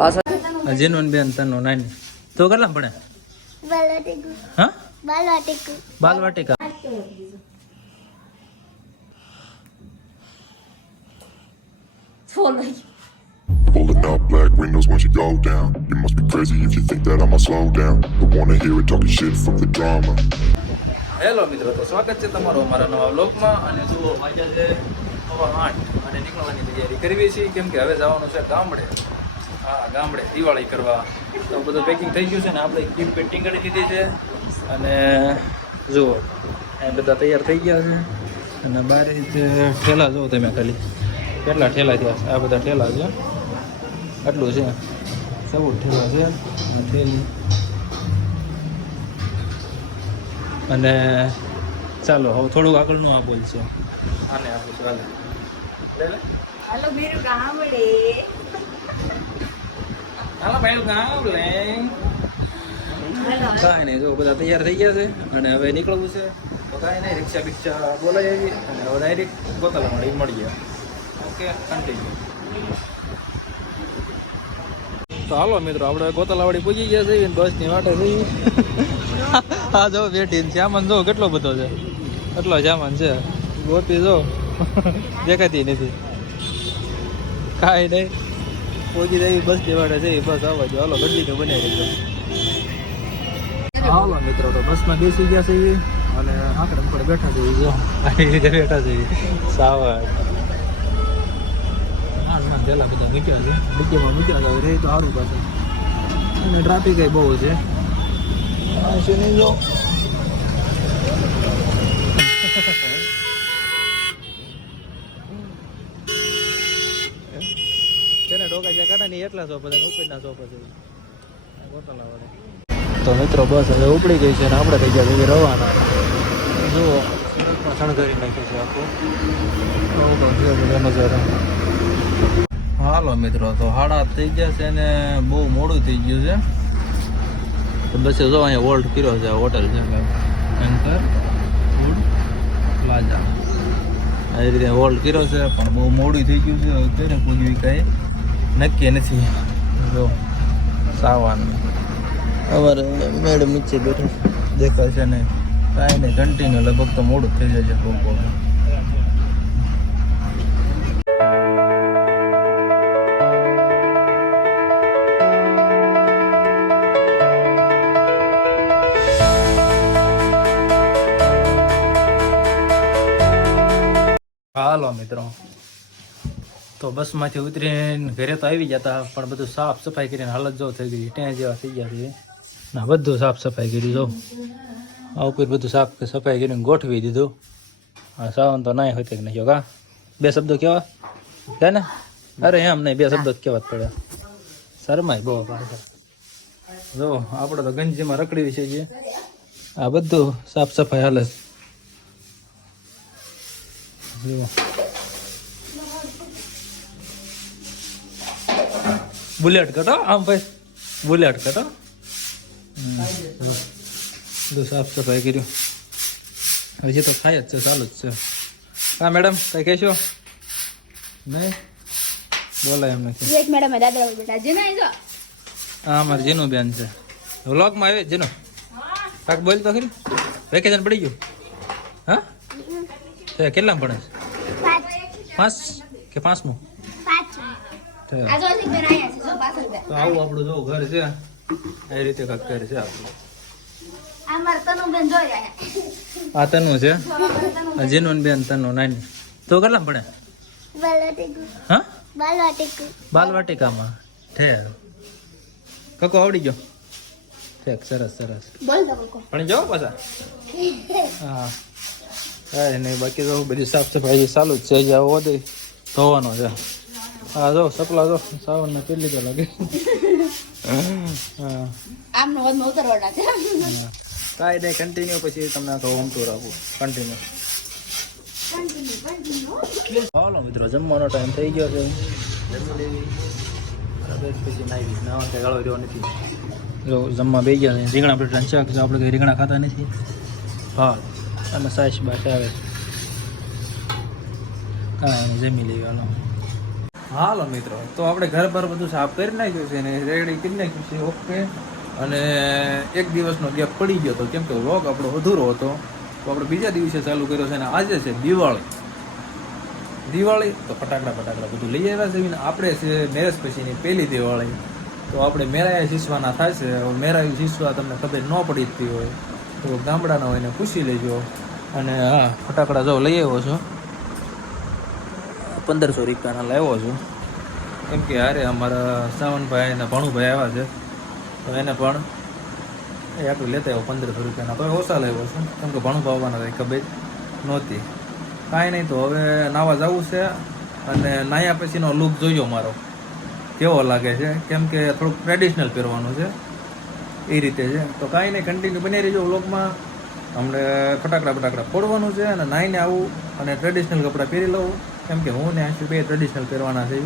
પાછા જીનવન બેન તનો નાની તો કેટલા પડે હા બાલવાટિકા Pulling up black windows when she go down. You must be crazy if you think that I'ma slow down. Don't wanna hear it talking shit from the drama. Hello મિત્રો, તો સ્વાગત છે તમારું અમારા નવા વ્લોગમાં. અને જુઓ વાગ્યા છે 8:15 અને નીકળવાની તૈયારી કરવી છે, કેમ કે હવે જવાનું છે ગામડે. હા, ગામડે દિવાળી કરવા. તો બધું પેકિંગ થઈ ગયું છે ને આપણે ગિફ્ટ પેકિંગ કરી દીધી છે. અને જુઓ એ બધા તૈયાર થઈ ગયા છે. અને બહાર ઠેલા જુઓ તમે ખાલી કેટલા ઠેલા થયા છે. આ બધા ઠેલા છે, આટલું છે, 14 ઠેલા છે ઠેલી. અને ચાલો હવે થોડુંક આગળનું આ બોલ છે, આને આપું છું. હાલો મેરું ગામડે, હાલો ભાઈ ગામડે. કાંઈ નહીં, જો બધા તૈયાર થઈ ગયા છે અને હવે નીકળવું છે. તો કાંઈ નહીં, રિક્ષા બિક્ષા બોલાવી આવી અને હવે ડાયરેક્ટ ગોતાલાવાડી મળી ગયા. Okay, continue. તો હાલો મિત્રો, આપણે ગોતાલાવાડી પહોંચી ગયા છે, બસની વાટે થઈ. હા જો બેઠી સામાન જો કેટલો બધો છે, કેટલો સામાન છે. ગોતી જો દેખાતી નથી. કાંઈ નહીં, પહોંચી જાય બસની વાટે છે. બસ આવવા જો, હાલો ગड्डी બનાવી દેજો. હાલો મિત્રો, તો બસમાં બેસી ગયા છે અને આંકડે ઉપર બેઠા છે. જો આવી રીતે બેઠા છે સાવા. પેલા બધા મૂક્યા છે, ડીકેમાં મૂક્યા છે. રહી તો સારું પાછું, અને ટ્રાફિક બહુ છે. તેને ડોકા જ્યાં કાઢા નહીં એટલા સોપા છે, ઉપરના સોપા છે ગોટાલાવાળે. તો મિત્રો બસ હવે ઉપડી ગઈ છે અને આપણે થઈ ગયા છે રવાના. જુઓ સુરતમાં શણગારી નાખી છે આખું. બધા નજારા. હાલો મિત્રો, તો 8:30 થઈ ગયા છે ને બહુ મોડું થઈ ગયું છે. તો બસ જો અહીંયા હોલ્ડ કર્યો છે, હોટલ છે એન્કર ફૂડ પ્લાઝા. આવી રીતે હોલ્ડ કર્યો છે, પણ બહુ મોડું થઈ ગયું છે. ક્યારે પૂજવી કાંઈ નક્કી નથી. જો સાવાનું અમારે મેડમ નીચે બેઠા દેખાય છે ને કાંઈ નહીં, કન્ટિન્યુ લગભગ તો મોડું થઈ જાય છે. બહુ હાલો મિત્રો, તો બસમાંથી ઉતરીને ઘરે તો આવી જતા, પણ બધું સાફ સફાઈ કરીને હાલત જો થઈ ગઈ, ત્યાં જેવા થઈ ગયા છે ના. બધું સાફ સફાઈ કરી જો, આ ઉપર બધું સાફ સફાઈ કરીને ગોઠવી દીધું. હા, સાવન તો નાય હોય કે નહીં. કા બે શબ્દો કેવા કે ને? અરે એમ નહીં, બે શબ્દો કેવા જ પડે. શરમાય બહુ પાછળ. જો આપણે તો ગંજીમાં રખડી છે જે આ બધું સાફ સફાઈ હાલે છે. બુલેટ કટો આમ ભાઈ, બુલેટ કટો. બધું સાફ સફાઈ કર્યું. હજી તો થાય જ છે, ચાલુ જ છે. હા મેડમ, કઈ કહેશો? નહીં બોલાય એમ નથી. હા, અમારે જીનું બેન છે, વ્લોગમાં આવે. જીનું કાક બોલ તો ખરી. વેકેશન પડી ગયું? હા, કેટલામાં ભણે છે? 5 કે 5મું? તો આવું આપણું જો ઘર છે, એ રીતે કાંક ઘર છે આપણું. આ તનુ છે, જીનવન બેન તનુ નાની. તો કેટલામાં ભણે? હા, બાલવાટિકામાં. ઠેર કકો આવડી ગયો? ઠેક, સરસ સરસ. પણ જાઓ પાછા. હા, કાંઈ નહીં, બાકી તો બધી સાફ સફાઈ ચાલુ જ છે. જ્યાં વધે ધોવાનો છે. હા જો સપલા જો સાવનને પેલી તો લાગે. હા, કાંઈ નહીં, કન્ટિન્યુ. પછી તમને આખો હોમ ટૂર આપું કન્ટિન્યુ. હાલો મિત્રો, જમવાનો ટાઈમ થઈ ગયો છે. જમી લેવી પછી નાવી નાવા કંઈ ગાળો રહ્યો નથી. જો જમવા બે ગયા છે. રીંગણા બટાટાનું શાક છે. આપણે કંઈ રીંગણા ખાતા નથી. ભાત અને સાસ બાસ આવે. કાંઈ જમી લેવી. હાલો હાલો મિત્રો, તો આપણે ઘર પર બધું સાફ કરી નાખ્યું છે ને રેડી કરી નાખ્યું છે. ઓકે. અને એક દિવસનો ગેપ પડી ગયો હતો કેમ કે વ્લોગ આપણો અધૂરો હતો, તો આપણે બીજા દિવસે ચાલુ કર્યો છે. અને આજે છે દિવાળી, તો ફટાકડા બધું લઈ આવ્યા છે. ને આપણે છે મેરેજ પછીની પહેલી દિવાળી, તો આપણે મેરાયા શીસવાના થાય છે. મેરાયું શીસવા તમને ખબર ન પડી હોય તો ગામડાના હોય ને પૂછી લેજો. અને હા, ફટાકડા જો લઈ આવ્યો છું, 1500 રૂપિયાના લાવ્યો છું. કેમ કે અરે અમારા સાવનભાઈ અને ભણુભાઈ આવ્યા છે, તો એને પણ એ આટલું લેતા આવ્યો 1500 રૂપિયાના. તો ઓછા લાવ્યો છું કેમ કે ભણુભા આવવાના કંઈ ખબર નહોતી. કાંઈ નહીં, તો હવે નાવા જવું છે. અને નાયા પછીનો લુક જોયો મારો કેવો લાગે છે, કેમ કે થોડુંક ટ્રેડિશનલ પહેરવાનું છે એ રીતે છે. તો કાંઈ નહીં, કન્ટિન્યુ બની રહેજો વ્લોગમાં. હમણે ફટાકડા ફોડવાનું છે અને નાઈને આવું અને ટ્રેડિશનલ કપડાં પહેરી લઉં, કેમ કે હું ને આશી બે ટ્રેડિશનલ પહેરવાના છે.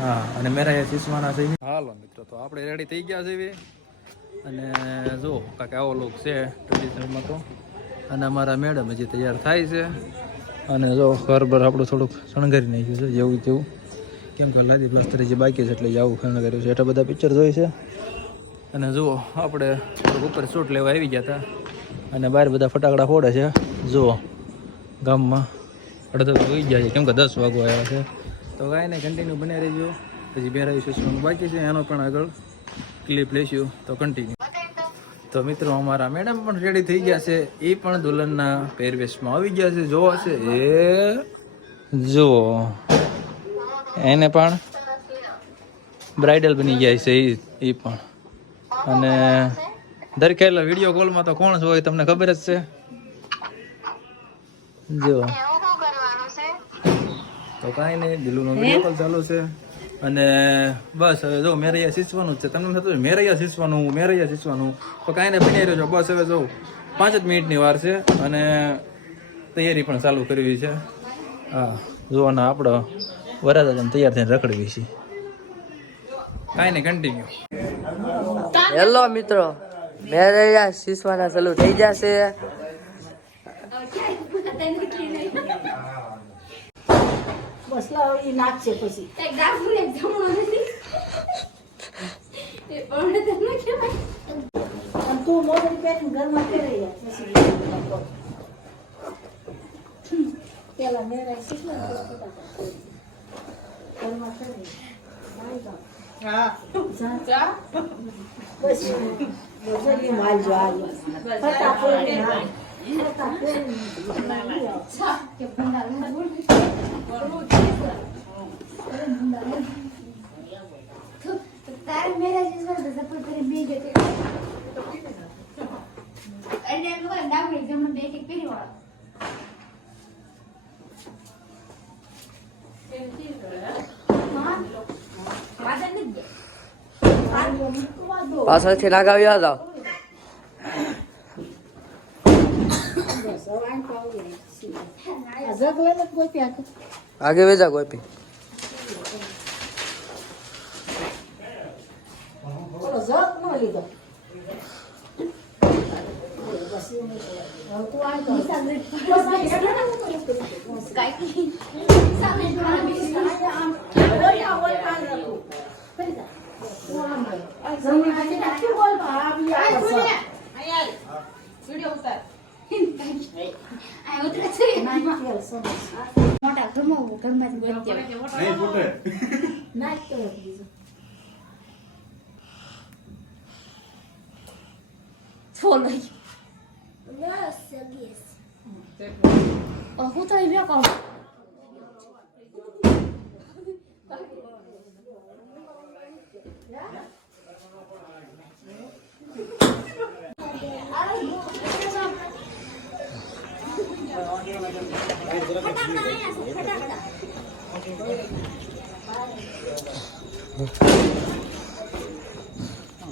હા, અને મેરા શીસવાના છે. હાલો મિત્રો, તો આપણે રેડી થઈ ગયા છે. અને જો કાંઈક આવો લુક છે ટ્રેડિશનલમાં તો. અને અમારા મેડમ હજી તૈયાર થાય છે. અને જો ઘર પર આપણું થોડુંક શણગારી નાખ્યું છે જેવું તેવું, કેમ કે લાદી પ્લાસ્ટર જે બાકી છે એટલે આવું શણગાર્યું છે. એટલા બધા પિક્ચર જોઈ છે. અને જુઓ આપણે ઉપર શૂટ લેવા આવી ગયા હતા અને બહાર બધા ફટાકડા ફોડે છે. જુઓ ગામમાં અડધો જોઈ ગયા છે કેમ કે 10 વાગવા આવ્યા છે. તો કાંઈ નહીં, કન્ટિન્યુ બને રહેજો. પછી બેરાવી શીસવાનું બાકી છે, એનો પણ આગળ ક્લિપ લઈશું, તો કન્ટિન્યુ. તો મિત્રો, અમારા મેડમ પણ રેડી થઈ ગયા છે, એ પણ દુલ્હનના પહેરવેશમાં આવી ગયા છે. જોવો છે એ જુઓ, એને પણ બ્રાઇડલ બની ગયા છે એ પણ. અને દરખેલા વિડીયો કોલમાં તો કોણ હોય તમને ખબર જ છે. જો તો કાંઈ નહીં, દિલુનો વિડીયો કોલ ચાલુ છે. અને બસ હવે જો મેરૈયા શીસવાનું છે. તમને થતું મેરૈયા શીસવાનું, તો કાંઈ નહીં, બની રહ્યો છો. બસ હવે જો 5 જ મિનિટની વાર છે અને તૈયારી પણ ચાલુ કરવી છે. હા, જોવાના આપણો વરરાજાને તૈયાર થઈને રખડવી છે. કાંઈ નહીં, કન્ટિન્યુ. હેલો મિત્રો, મેરૈયા શીસવાના ચાલુ થઈ જશે. પાછળથી નાગાવ્યા હતા. આગે વેજા ગોપી. હું તો એમ કહું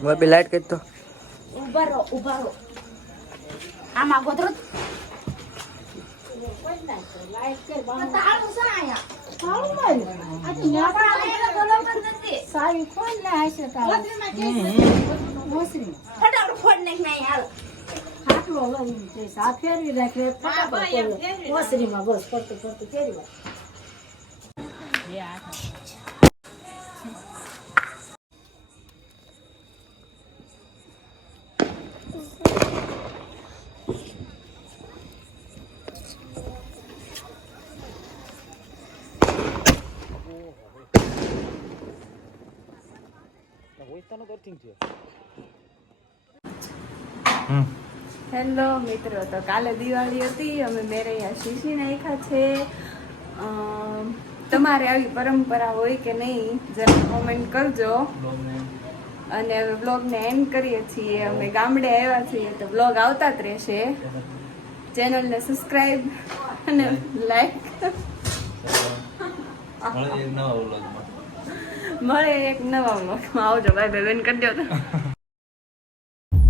બાપી લાઈટ કરી તો ઉભા રહો આમાં ગોતરો હેલો મિત્રો, તો કાલે દિવાળી હતી, અમે મેરે અહીંયા શીશી નાખ્યા છે. તમારે આવી પરંપરા હોય કે નહીં જરા કોમેન્ટ કરજો. અને હવે બ્લોગને એન્ડ કરીએ છીએ. અમે ગામડે આવ્યા છીએ તો બ્લોગ આવતા જ રહેશે. ચેનલને સબસ્ક્રાઈબ અને લાઈક. મળે એક નવા બ્લોગમાં. આવજો. Bye bye. બેન કરી દો તો.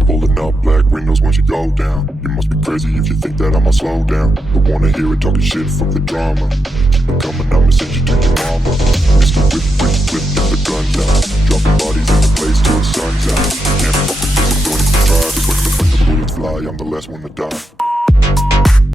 Pulling up black windows once you go down. You must be crazy if you think that I'ma slow down. Don't wanna hear it talking shit, fuck the drama. Keep it coming, I'ma send you to your mama. Mr. Whip, whip, whip, get the guns out. Dropping bodies in the place till the sun's out. Can't fuck with this, I'm going to try. Just watch the bullets fly, I'm the last one to die.